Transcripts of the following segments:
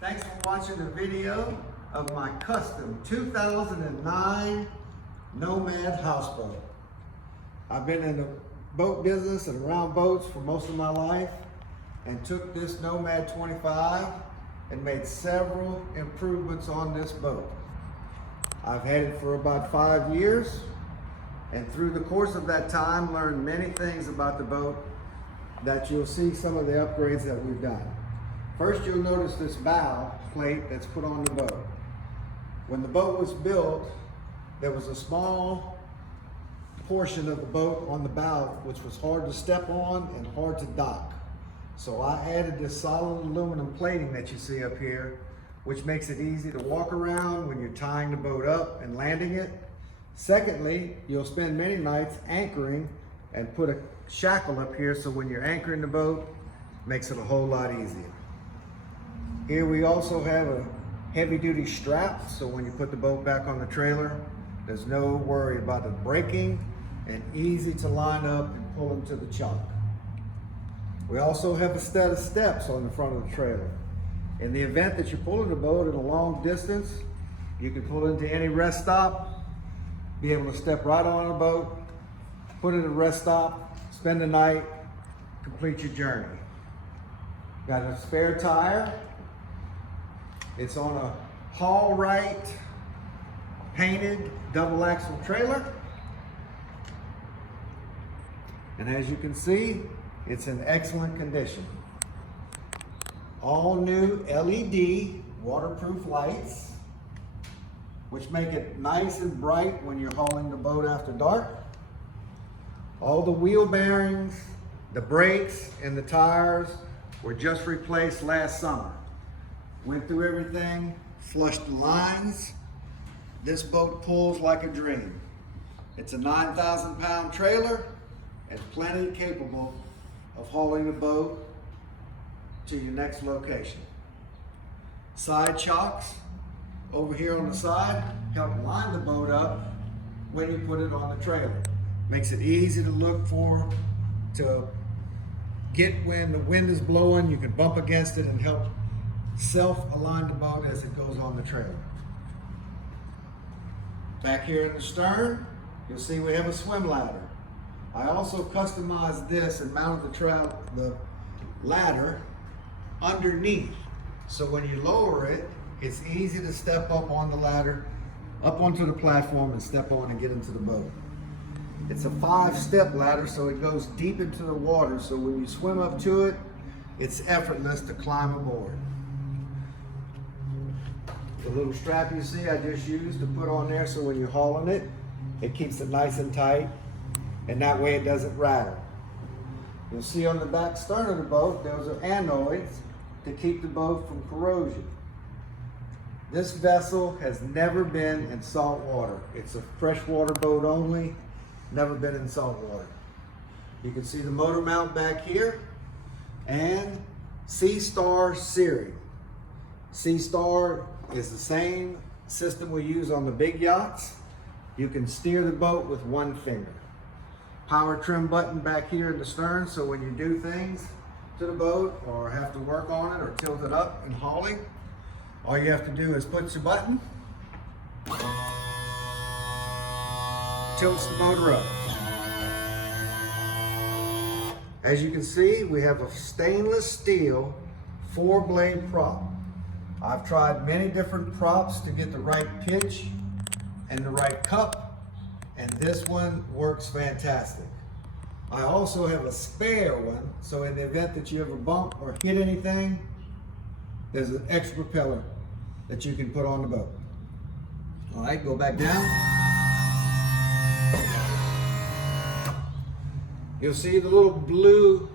Thanks for watching the video of my custom 2009 Nomad houseboat. I've been in the boat business and around boats for most of my life and took this Nomad 25 and made several improvements on this boat. I've had it for about 5 years, and through the course of that time learned many things about the boat that you'll see some of the upgrades that we've done. First, you'll notice this bow plate that's put on the boat. When the boat was built, there was a small portion of the boat on the bow which was hard to step on and hard to dock. So I added this solid aluminum plating that you see up here, which makes it easy to walk around when you're tying the boat up and landing it. Secondly, you'll spend many nights anchoring and put a shackle up here so when you're anchoring the boat, it makes it a whole lot easier. Here we also have a heavy-duty strap, so when you put the boat back on the trailer, there's no worry about it breaking, and easy to line up and pull into the chock. We also have a set of steps on the front of the trailer. In the event that you're pulling the boat at a long distance, you can pull into any rest stop, be able to step right on the boat, put it at a rest stop, spend the night, complete your journey. Got a spare tire. It's on a haul right painted double axle trailer. And as you can see, it's in excellent condition. All new LED waterproof lights, which make it nice and bright when you're hauling the boat after dark. All the wheel bearings, the brakes, and the tires were just replaced last summer. Went through everything, flushed the lines. This boat pulls like a dream. It's a 9,000-pound trailer and plenty capable of hauling the boat to your next location. Side chocks over here on the side help line the boat up when you put it on the trailer. Makes it easy to look for, to get when the wind is blowing, you can bump against it and help self-align the boat as it goes on the trailer. Back here in the stern, you'll see we have a swim ladder. I also customized this and mounted the ladder underneath. So when you lower it, it's easy to step up on the ladder, up onto the platform and step on and get into the boat. It's a 5-step ladder, so it goes deep into the water. So when you swim up to it, it's effortless to climb aboard. The little strap you see I just used to put on there, so when you're hauling it, it keeps it nice and tight, and that way it doesn't rattle. You'll see on the back stern of the boat, those are anoids to keep the boat from corrosion. This vessel has never been in salt water. It's a freshwater boat only, never been in salt water. You can see the motor mount back here and C-Star Series. C-Star is the same system we use on the big yachts. You can steer the boat with one finger. Power trim button back here in the stern, so when you do things to the boat or have to work on it or tilt it up and hauling, all you have to do is push the button, tilts the motor up. As you can see, we have a stainless steel 4-blade prop. I've tried many different props to get the right pitch and the right cup, and this one works fantastic. I also have a spare one, so in the event that you ever bump or hit anything, there's an extra propeller that you can put on the boat. All right, go back down. You'll see the little blue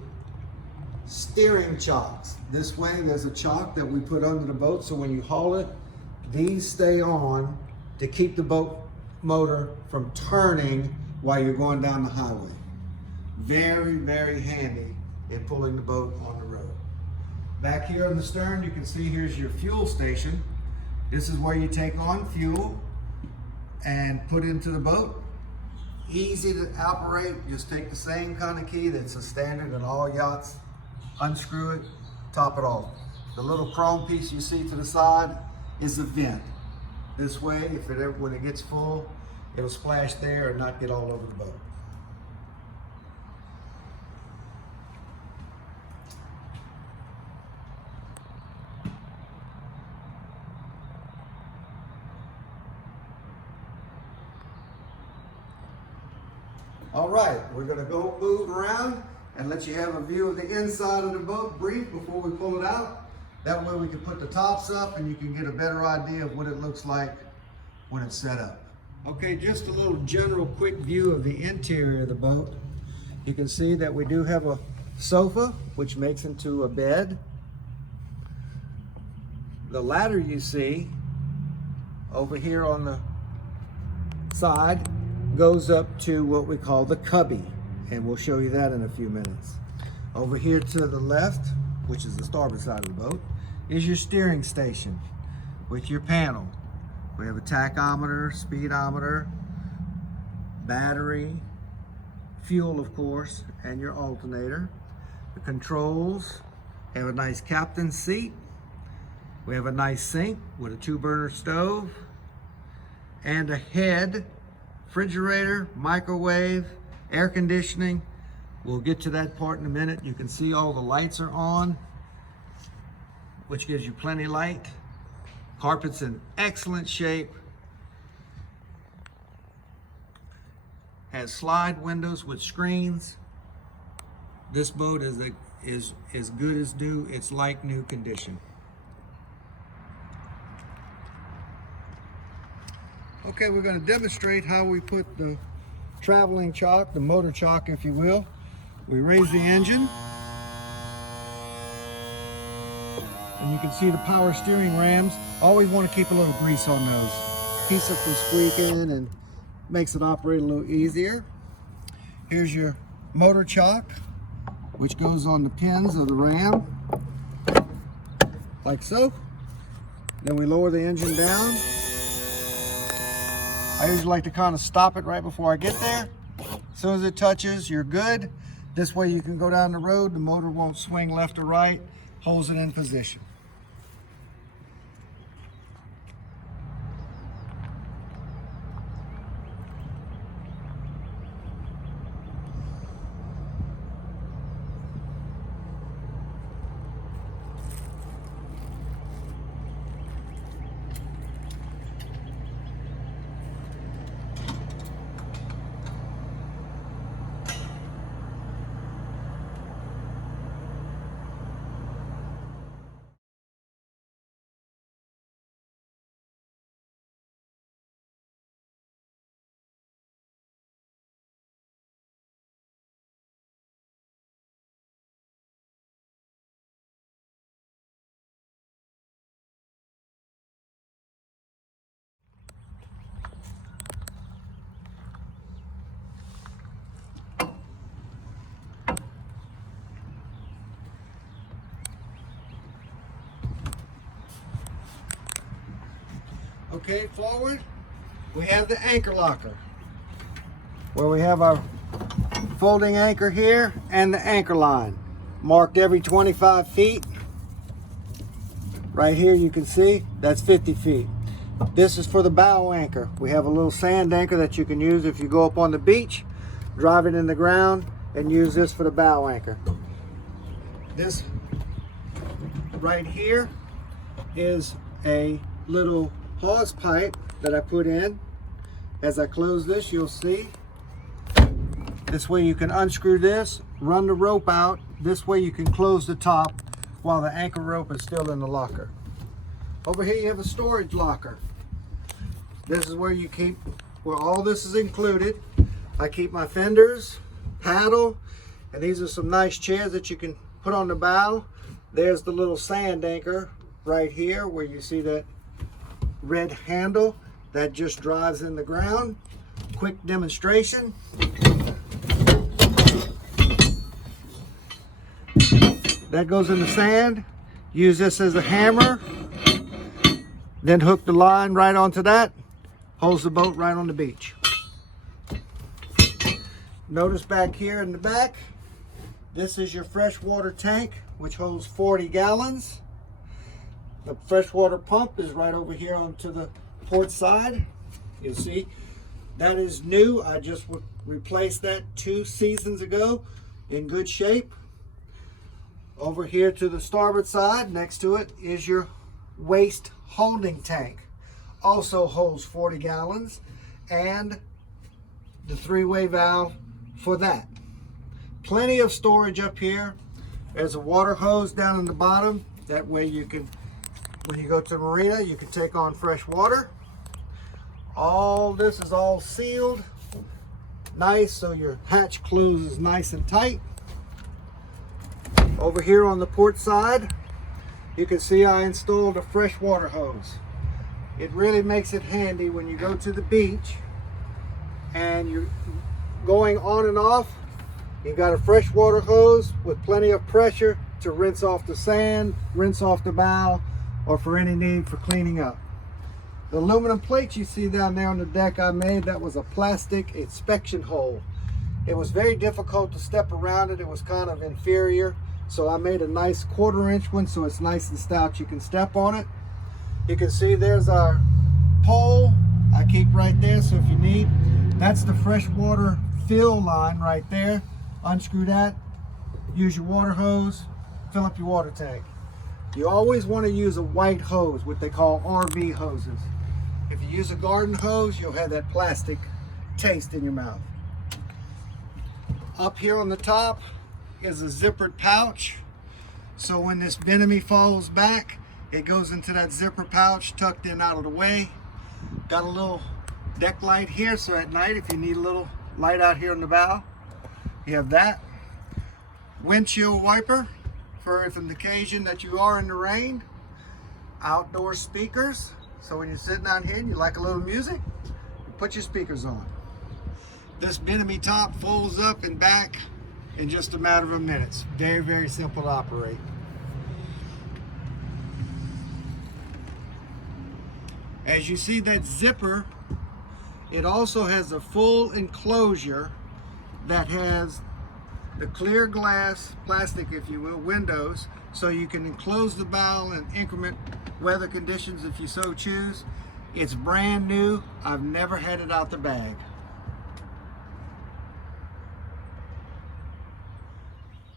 steering chocks. This way there's a chock that we put under the boat, so when you haul it, these stay on to keep the boat motor from turning while you're going down the highway. Very, very handy in pulling the boat on the road. Back here on the stern, you can see here's your fuel station. This is where you take on fuel and put into the boat. Easy to operate, just take the same kind of key that's a standard in all yachts, unscrew it, top it off. The little chrome piece you see to the side is the vent. This way, when it gets full, it'll splash there and not get all over the boat. All right, we're gonna go move around and let you have a view of the inside of the boat brief before we pull it out. That way we can put the tops up and you can get a better idea of what it looks like when it's set up. Okay, just a little general quick view of the interior of the boat. You can see that we do have a sofa, which makes into a bed. The ladder you see over here on the side goes up to what we call the cubby, and we'll show you that in a few minutes. Over here to the left, which is the starboard side of the boat, is your steering station with your panel. We have a tachometer, speedometer, battery, fuel of course, and your alternator. The controls have a nice captain's seat. We have a nice sink with a 2-burner stove and a head, refrigerator, microwave, air conditioning. We'll get to that part in a minute. You can see all the lights are on, which gives you plenty of light. Carpet's in excellent shape. Has slide windows with screens. This boat is as good as new. It's like new condition. Okay, we're going to demonstrate how we put the traveling chock, the motor chock if you will. We raise the engine, and you can see the power steering rams. Always want to keep a little grease on those. Keeps it from squeaking and makes it operate a little easier. Here's your motor chock, which goes on the pins of the ram, like so. Then we lower the engine down. I usually like to kind of stop it right before I get there. As soon as it touches, you're good. This way you can go down the road, the motor won't swing left or right, holds it in position. Okay, forward, we have the anchor locker, where we have our folding anchor here and the anchor line marked every 25 feet. Right here you can see that's 50 feet. This is for the bow anchor. We have a little sand anchor that you can use if you go up on the beach, drive it in the ground, and use this for the bow anchor. This right here is a little hose pipe that I put in. As I close this, you'll see. This way you can unscrew this, run the rope out. This way you can close the top while the anchor rope is still in the locker. Over here you have a storage locker. This is where you keep, where all this is included. I keep my fenders, paddle, and these are some nice chairs that you can put on the bow. There's the little sand anchor right here where you see that red handle that just drives in the ground. Quick demonstration. That goes in the sand. Use this as a hammer, then hook the line right onto that. Holds the boat right on the beach. Notice back here in the back, this is your freshwater tank, which holds 40 gallons. The freshwater pump is right over here onto the port side. You'll see that is new. I just replaced that 2 seasons ago, in good shape. Over here to the starboard side, next to it is your waste holding tank. Also holds 40 gallons, and the 3-way valve for that. Plenty of storage up here. There's a water hose down in the bottom. That way you can, when you go to the marina, you can take on fresh water. All this is all sealed nice, so your hatch closes nice and tight. Over here on the port side, you can see I installed a fresh water hose. It really makes it handy when you go to the beach and you're going on and off. You got a fresh water hose with plenty of pressure to rinse off the sand, rinse off the bow, or for any need for cleaning up. The aluminum plate you see down there on the deck I made, that was a plastic inspection hole. It was very difficult to step around it. It was kind of inferior. So I made a nice 1/4 inch one, so it's nice and stout. You can step on it. You can see there's our pole I keep right there, so if you need. That's the freshwater fill line right there. Unscrew that, use your water hose, fill up your water tank. You always want to use a white hose, what they call RV hoses. If you use a garden hose, you'll have that plastic taste in your mouth. Up here on the top is a zippered pouch. So when this Bimini falls back, it goes into that zipper pouch, tucked in out of the way. Got a little deck light here, so at night if you need a little light out here on the bow, you have that. Windshield wiper for if an occasion that you are in the rain. Outdoor speakers, so when you're sitting out here and you like a little music, you put your speakers on. This Bimini top folds up and back in just a matter of minutes. Very, very simple to operate. As you see that zipper, it also has a full enclosure that has the clear glass, plastic if you will, windows, so you can enclose the bow and increment weather conditions if you so choose. It's brand new. I've never had it out the bag.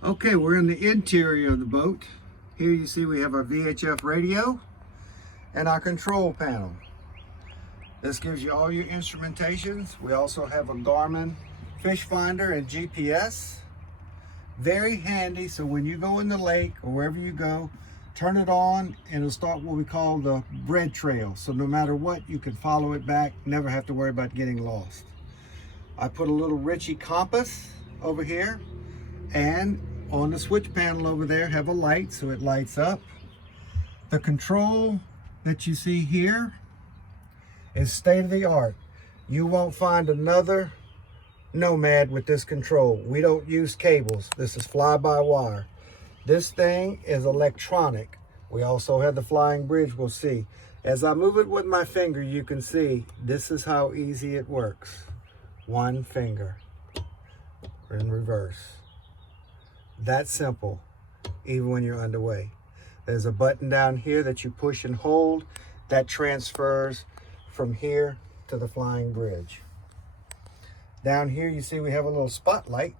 Okay, we're in the interior of the boat. Here you see we have our VHF radio and our control panel. This gives you all your instrumentations. We also have a Garmin fish finder and GPS. Very handy, so when you go in the lake or wherever you go, turn it on and it'll start what we call the bread trail. So no matter what, you can follow it back, never have to worry about getting lost. I put a little Ritchie compass over here, and on the switch panel over there have a light, so it lights up. The control that you see here is state-of-the-art. You won't find another Nomad with this control. We don't use cables. This is fly-by-wire. This thing is electronic. We also have the flying bridge we'll see. As I move it with my finger, you can see this is how easy it works. One finger in reverse. That simple, even when you're underway. There's a button down here that you push and hold that transfers from here to the flying bridge. Down here you see we have a little spotlight,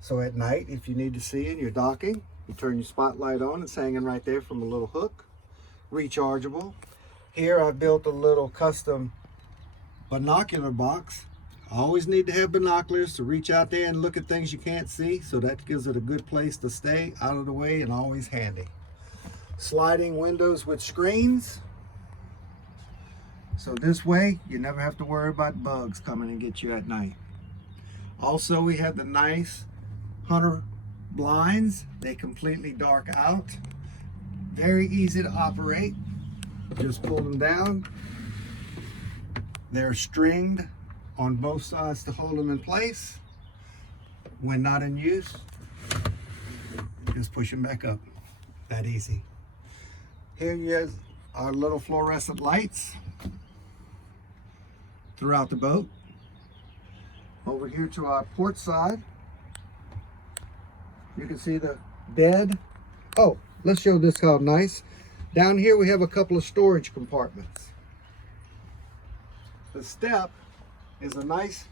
so at night if you need to see and you're docking, you turn your spotlight on. It's hanging right there from a little hook. Rechargeable. Here I built a little custom binocular box. I always need to have binoculars to reach out there and look at things you can't see, so that gives it a good place to stay out of the way and always handy. Sliding windows with screens. So this way you never have to worry about bugs coming and get you at night. Also we have the nice hunter blinds. They completely dark out. Very easy to operate. Just pull them down. They're stringed on both sides to hold them in place. When not in use, just push them back up. That easy. Here you have our little fluorescent lights throughout the boat. Over here to our port side, you can see the bed. Oh, let's show this how nice. Down here we have a couple of storage compartments. The step is a nice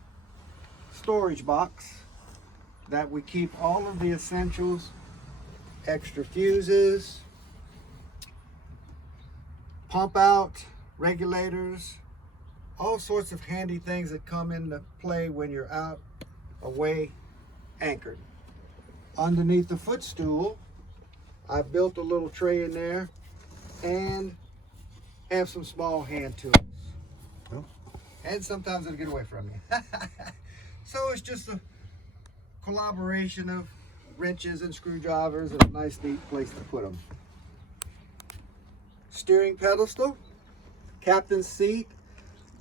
storage box that we keep all of the essentials, extra fuses, pump out, regulators, all sorts of handy things that come into play when you're out, away, anchored. Underneath the footstool, I built a little tray in there and have some small hand tools. And sometimes it'll get away from you. So it's just a collaboration of wrenches and screwdrivers and a nice neat place to put them. Steering pedestal, captain's seat,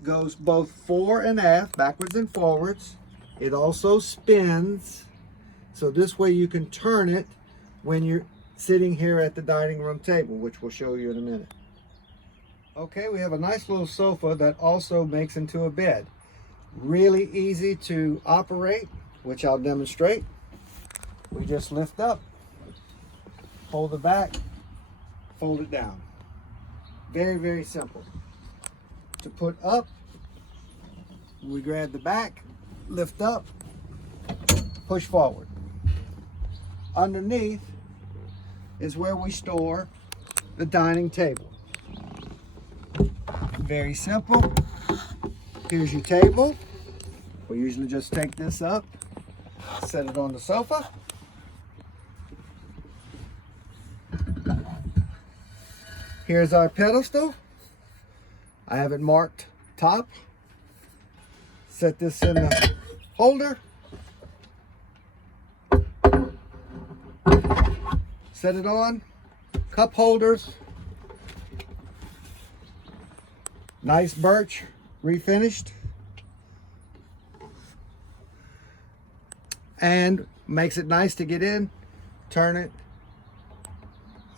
goes both fore and aft, backwards and forwards. It also spins, so this way you can turn it when you're sitting here at the dining room table, which we'll show you in a minute. Okay, we have a nice little sofa that also makes into a bed. Really easy to operate, which I'll demonstrate. We just lift up, hold the back, fold it down. Very, very simple. To put up, we grab the back, lift up, push forward. Underneath is where we store the dining table. Very simple. Here's your table. We usually just take this up, set it on the sofa. Here's our pedestal. I have it marked top. Set this in the holder. Set it on. Cup holders. Nice birch, refinished. And makes it nice to get in, turn it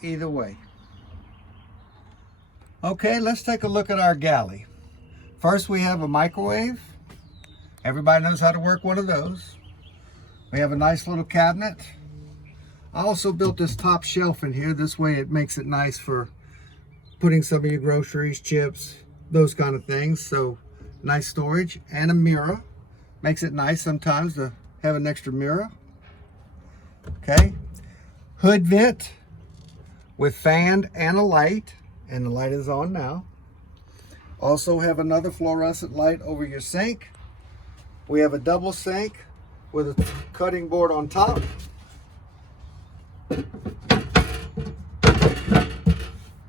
either way. Okay, let's take a look at our galley. First, we have a microwave. Everybody knows how to work one of those. We have a nice little cabinet. I also built this top shelf in here. This way it makes it nice for putting some of your groceries, chips, those kind of things. So nice storage, and a mirror. Makes it nice sometimes to have an extra mirror. Okay. Hood vent with fan and a light. And the light is on now. Also have another fluorescent light over your sink. We have a double sink with a cutting board on top.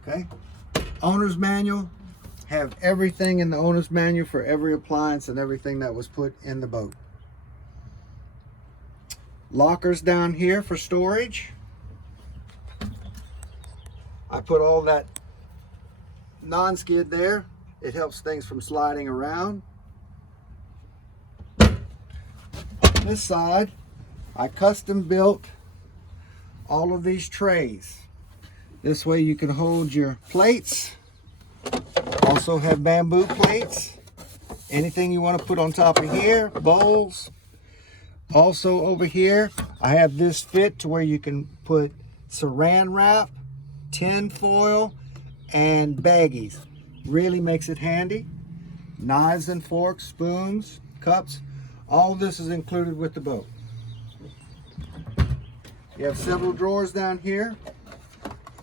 Okay. Owner's manual. Have everything in the owner's manual for every appliance and everything that was put in the boat. Lockers down here for storage. I put all that non-skid there. It helps things from sliding around. This side, I custom built all of these trays. This way you can hold your plates. Also have bamboo plates. Anything you want to put on top of here, bowls. Also over here, I have this fit to where you can put saran wrap, tin foil, and baggies. Really makes it handy. Knives and forks, spoons, cups. All this is included with the boat. You have several drawers down here.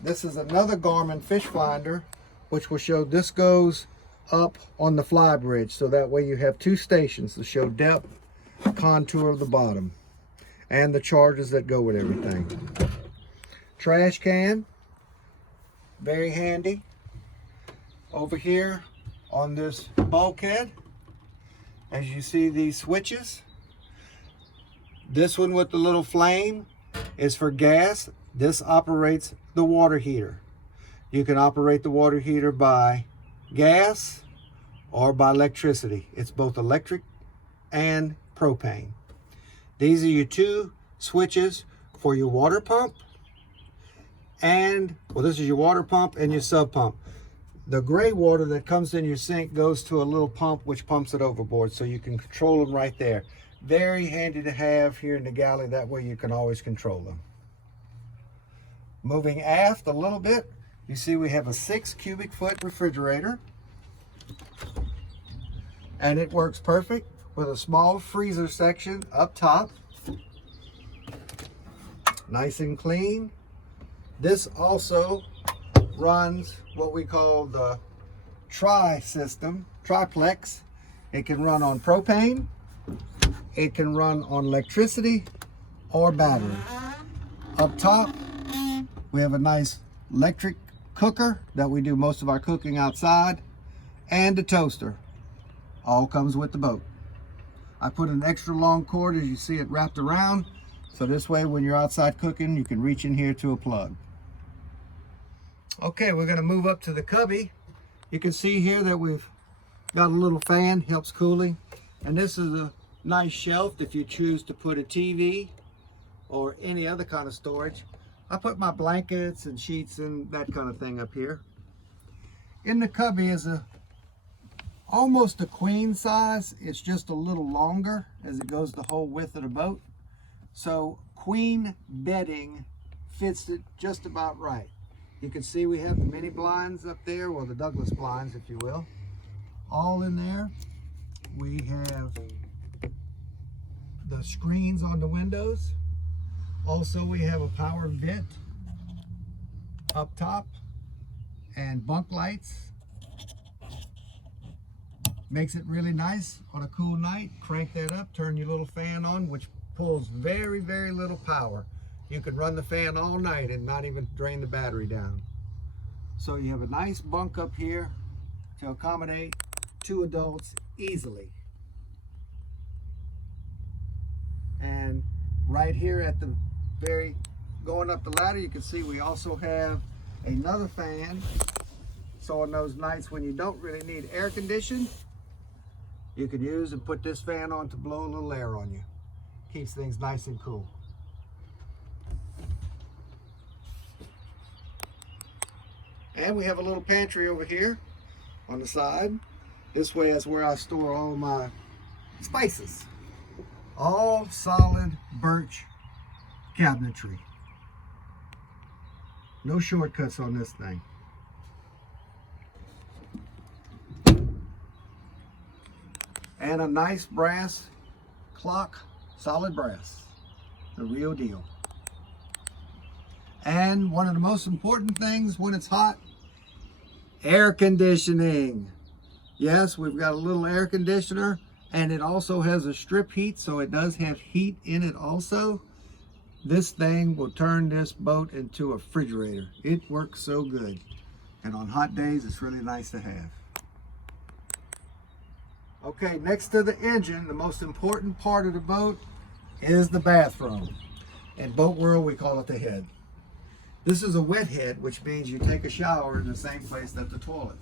This is another Garmin fish finder, which will show this goes up on the fly bridge. So that way you have two stations to show depth, contour of the bottom, and the charges that go with everything. Trash can, very handy. Over here on this bulkhead, as you see these switches, this one with the little flame is for gas. This operates the water heater. You can operate the water heater by gas or by electricity. It's both electric and propane. These are your two switches for your water pump, and well, this is your water pump and your sub pump. The gray water that comes in your sink goes to a little pump which pumps it overboard, so you can control them right there. Very handy to have here in the galley. That way you can always control them. Moving aft a little bit, You see we have a 6 cubic foot refrigerator, and it works perfect with a small freezer section up top. Nice and clean. This also runs what we call the triplex. It can run on propane, it can run on electricity or battery. Up top, we have a nice electric cooker that we do most of our cooking outside, and a toaster. All comes with the boat. I put an extra long cord, as you see it wrapped around, so this way when you're outside cooking, you can reach in here to a plug. Okay, we're gonna move up to the cubby. You can see here that we've got a little fan, helps cooling. And this is a nice shelf if you choose to put a TV or any other kind of storage. I put my blankets and sheets and that kind of thing up here. In the cubby is almost a queen size. It's just a little longer as it goes the whole width of the boat. So queen bedding fits it just about right. You can see we have the mini blinds up there, well, the Douglas blinds, if you will, all in there. We have the screens on the windows. Also, we have a power vent up top and bunk lights. Makes it really nice on a cool night. Crank that up, turn your little fan on, which pulls very, very little power. You can run the fan all night and not even drain the battery down. So you have a nice bunk up here to accommodate 2 adults easily. And right here at the going up the ladder, you can see we also have another fan. So on those nights when you don't really need air conditioning, you can use and put this fan on to blow a little air on you. Keeps things nice and cool. And we have a little pantry over here on the side. This way is where I store all my spices. All solid birch cabinetry. No shortcuts on this thing. And a nice brass clock, solid brass, the real deal. And one of the most important things when it's hot, air conditioning. Yes, we've got a little air conditioner, and it also has a strip heat, so it does have heat in it also. This thing will turn this boat into a refrigerator. It works so good. And on hot days, it's really nice to have. Okay, next to the engine, the most important part of the boat is the bathroom. In boat world, we call it the head. This is a wet head, which means you take a shower in the same place that the toilet.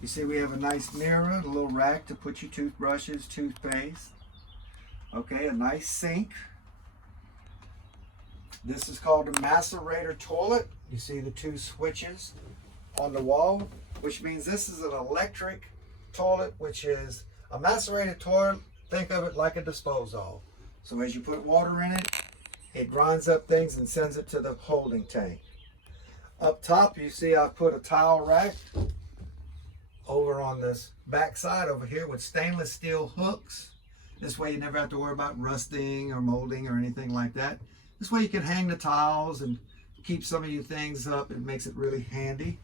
You see we have a nice mirror, a little rack to put your toothbrushes, toothpaste. Okay, a nice sink. This is called a macerator toilet. You see the 2 switches on the wall, which means this is an electric toilet, which is a macerated toilet. Think of it like a disposal. So as you put water in it, it grinds up things and sends it to the holding tank. Up top, you see I put a towel rack over on this back side over here with stainless steel hooks. This way you never have to worry about rusting or molding or anything like that. This way you can hang the towels and keep some of your things up. It makes it really handy.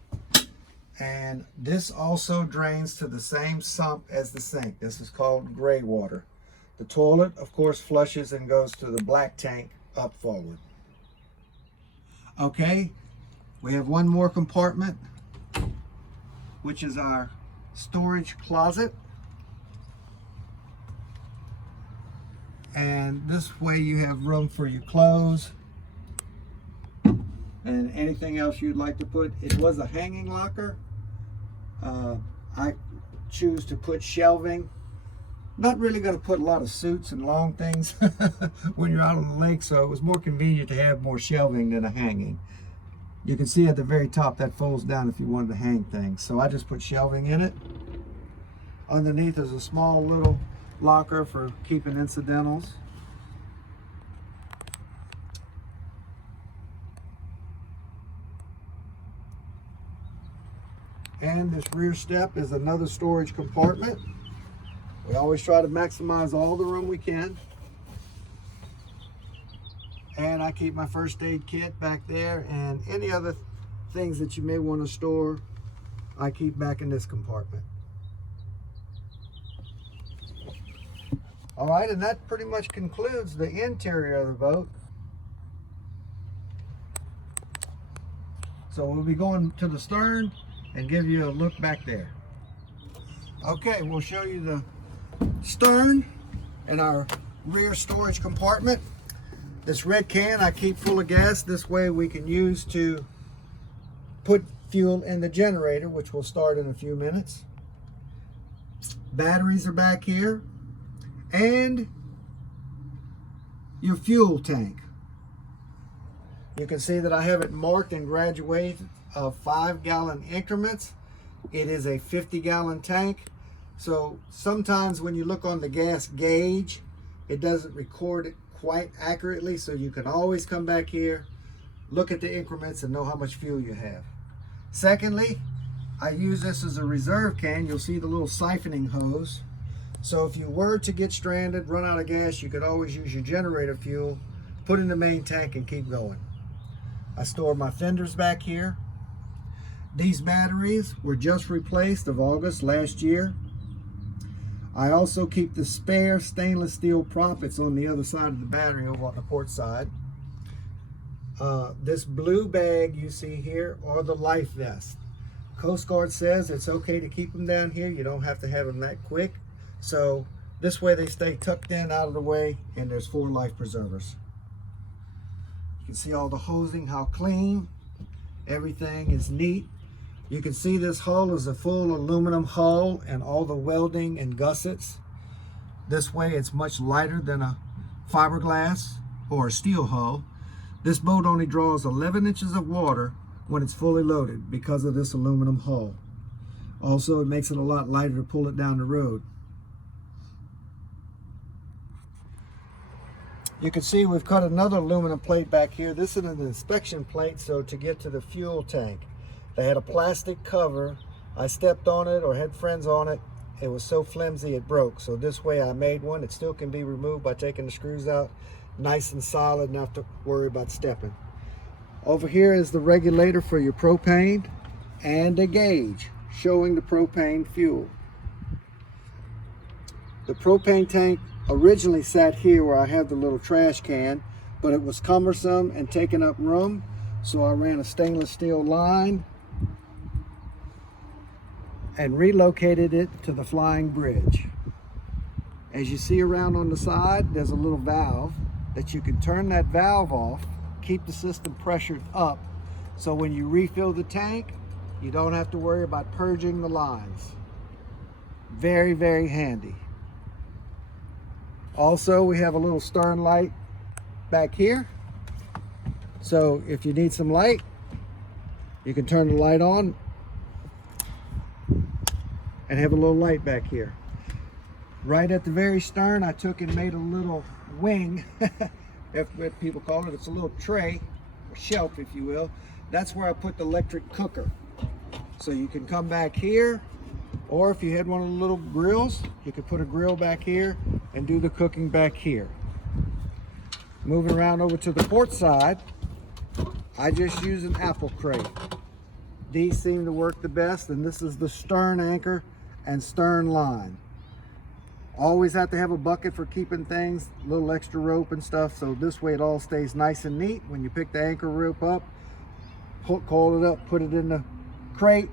And this also drains to the same sump as the sink. This is called gray water. The toilet, of course, flushes and goes to the black tank up forward. Okay, we have one more compartment, which is our storage closet. And this way you have room for your clothes and anything else you'd like to put. It was a hanging locker. I choose to put shelving. Not really going to put a lot of suits and long things when you're out on the lake, so it was more convenient to have more shelving than a hanging. You can see at the very top that folds down if you wanted to hang things. So I just put shelving in it. Underneath is a small little locker for keeping incidentals. And this rear step is another storage compartment. We always try to maximize all the room we can. And I keep my first aid kit back there, and any other things that you may want to store, I keep back in this compartment. All right, and that pretty much concludes the interior of the boat. So we'll be going to the stern and give you a look back there. Okay, we'll show you the stern and our rear storage compartment. This red can I keep full of gas. This way we can use to put fuel in the generator, which will start in a few minutes. Batteries are back here. And your fuel tank. You can see that I have it marked and graduated of 5-gallon increments. It is a 50-gallon tank. So sometimes when you look on the gas gauge, it doesn't record it quite accurately. So you can always come back here, look at the increments, and know how much fuel you have. Secondly, I use this as a reserve can. You'll see the little siphoning hose. So if you were to get stranded, run out of gas, you could always use your generator fuel, put in the main tank, and keep going. I store my fenders back here. These batteries were just replaced of August last year. I also keep the spare stainless steel prop. It's on the other side of the battery over on the port side. This blue bag you see here are the life vests. Coast Guard says it's okay to keep them down here. You don't have to have them that quick. So this way they stay tucked in, out of the way, and there's 4 life preservers. You can see all the hosing, how clean. Everything is neat. You can see this hull is a full aluminum hull and all the welding and gussets. This way it's much lighter than a fiberglass or a steel hull. This boat only draws 11 inches of water when it's fully loaded because of this aluminum hull. Also, it makes it a lot lighter to pull it down the road. You can see we've cut another aluminum plate back here. This is an inspection plate, so to get to the fuel tank. They had a plastic cover. I stepped on it or had friends on it. It was so flimsy it broke. So this way I made one. It still can be removed by taking the screws out. Nice and solid, enough to worry about stepping. Over here is the regulator for your propane and a gauge showing the propane fuel. The propane tank originally sat here where I have the little trash can, but it was cumbersome and taking up room, so I ran a stainless steel line and relocated it to the flying bridge. As you see around on the side, there's a little valve that you can turn that valve off, keep the system pressured up, so when you refill the tank, you don't have to worry about purging the lines. Very, very handy. Also, we have a little stern light back here. So if you need some light, you can turn the light on and have a little light back here. Right at the very stern, I took and made a little wing, if what people call it. It's a little tray, or shelf if you will. That's where I put the electric cooker. So you can come back here, or if you had one of the little grills, you could put a grill back here and do the cooking back here. Moving around over to the port side, I just use an apple crate. These seem to work the best, and this is the stern anchor and stern line. Always have to have a bucket for keeping things, a little extra rope and stuff, so this way it all stays nice and neat. When you pick the anchor rope up, coil it up, put it in the crate,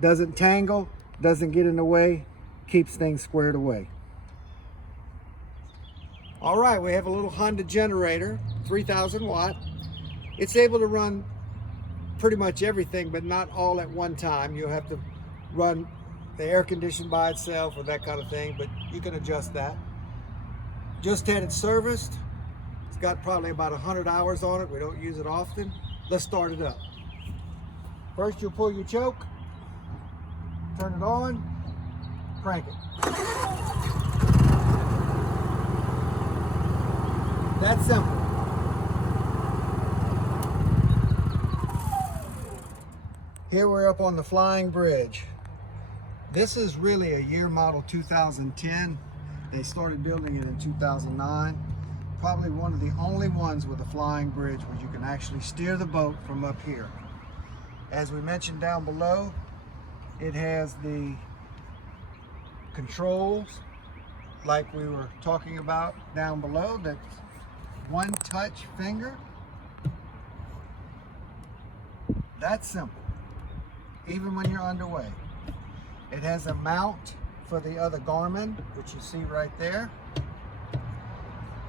doesn't tangle, doesn't get in the way, keeps things squared away. All right, we have a little Honda generator, 3,000 watt. It's able to run pretty much everything, but not all at one time. You'll have to run the air condition by itself or that kind of thing, but you can adjust that. Just had it serviced. It's got probably about 100 hours on it. We don't use it often. Let's start it up. First, you'll pull your choke, turn it on, crank it. That's simple. Here we're up on the flying bridge. This is really a year model 2010. They started building it in 2009. Probably one of the only ones with a flying bridge where you can actually steer the boat from up here. As we mentioned down below, it has the controls like we were talking about down below. That's one touch finger. That's simple, even when you're underway. It has a mount for the other Garmin, which you see right there.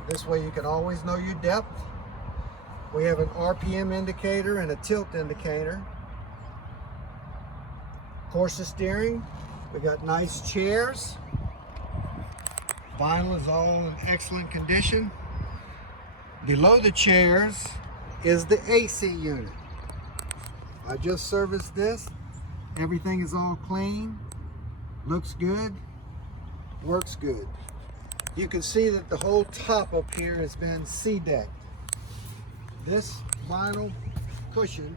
This way you can always know your depth. We have an RPM indicator and a tilt indicator. Of course, the steering. We got nice chairs. Vinyl is all in excellent condition. Below the chairs is the AC unit. I just serviced this. Everything is all clean. Looks good. Works good. You can see that the whole top up here has been sea-decked. This vinyl cushion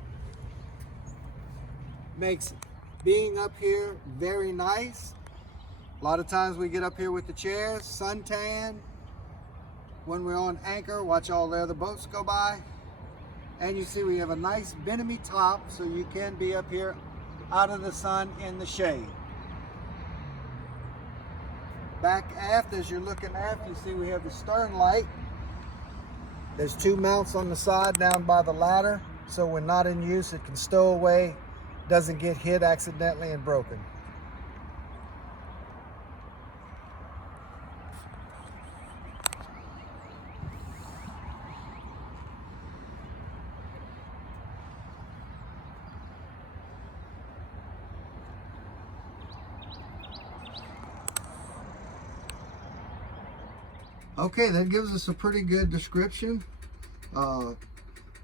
makes being up here very nice. A lot of times we get up here with the chairs, suntan. When we're on anchor, watch all the other boats go by. And you see we have a nice Benamy top, so you can be up here out of the sun in the shade. Back aft, as you're looking aft, you see we have the stern light. There's two mounts on the side down by the ladder, so when not in use, it can stow away, doesn't get hit accidentally and broken. Okay, that gives us a pretty good description.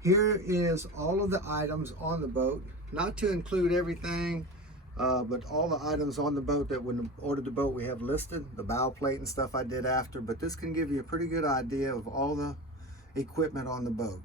Here is all of the items on the boat, not to include everything, but all the items on the boat that when we ordered the boat we have listed, the bow plate and stuff I did after, but this can give you a pretty good idea of all the equipment on the boat.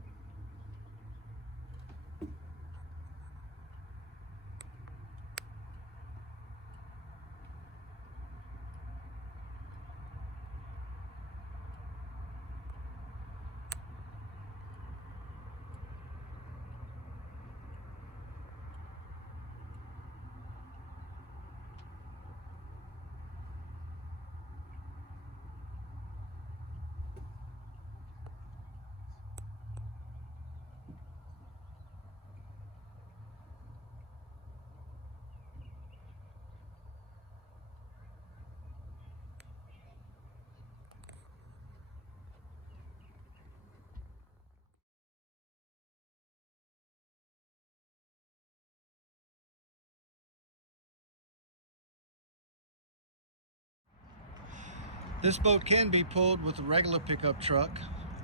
This boat can be pulled with a regular pickup truck.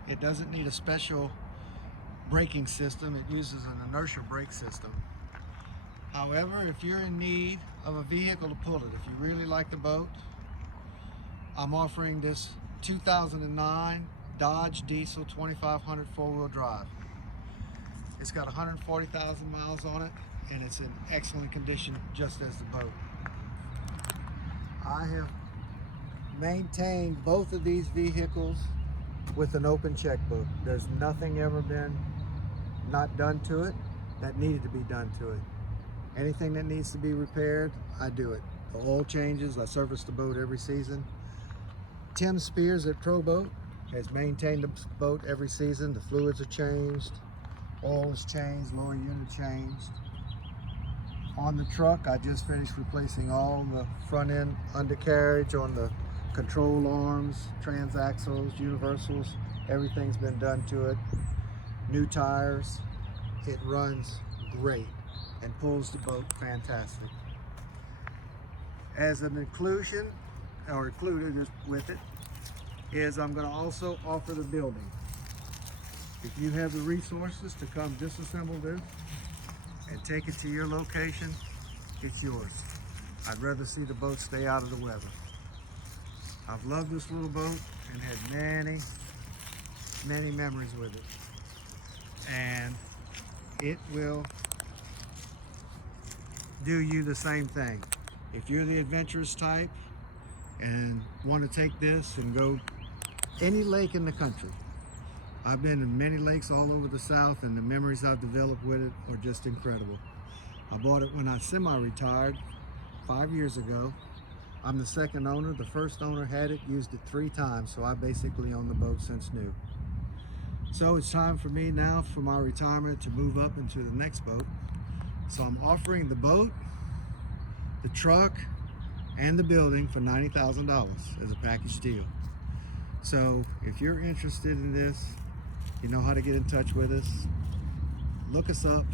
It doesn't need a special braking system. It uses an inertial brake system. However, if you're in need of a vehicle to pull it, if you really like the boat, I'm offering this 2009 Dodge Diesel 2500 four-wheel drive. It's got 140,000 miles on it, and it's in excellent condition just as the boat. I have maintained both of these vehicles with an open checkbook. There's nothing ever been not done to it that needed to be done to it. Anything that needs to be repaired, I do it. The oil changes, I service the boat every season. Tim Spears at Troboat has maintained the boat every season. The fluids are changed, oil is changed, lower unit changed. On the truck, I just finished replacing all the front end undercarriage on the control arms, transaxles, universals. Everything's been done to it. New tires. It runs great and pulls the boat fantastic. As an inclusion, or included with it, is I'm going to also offer the building. If you have the resources to come disassemble this and take it to your location, it's yours. I'd rather see the boat stay out of the weather. I've loved this little boat and had many, many memories with it. And it will do you the same thing. If you're the adventurous type and want to take this and go any lake in the country. I've been in many lakes all over the South, and the memories I've developed with it are just incredible. I bought it when I semi-retired 5 years ago. I'm the second owner. The first owner had it, used it 3 times, so I basically own the boat since new. So it's time for me now for my retirement to move up into the next boat. So I'm offering the boat, the truck, and the building for $90,000 as a package deal. So if you're interested in this, you know how to get in touch with us. Look us up,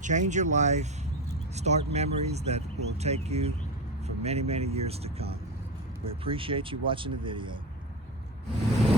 change your life, start memories that will take you for many, many years to come. We appreciate you watching the video.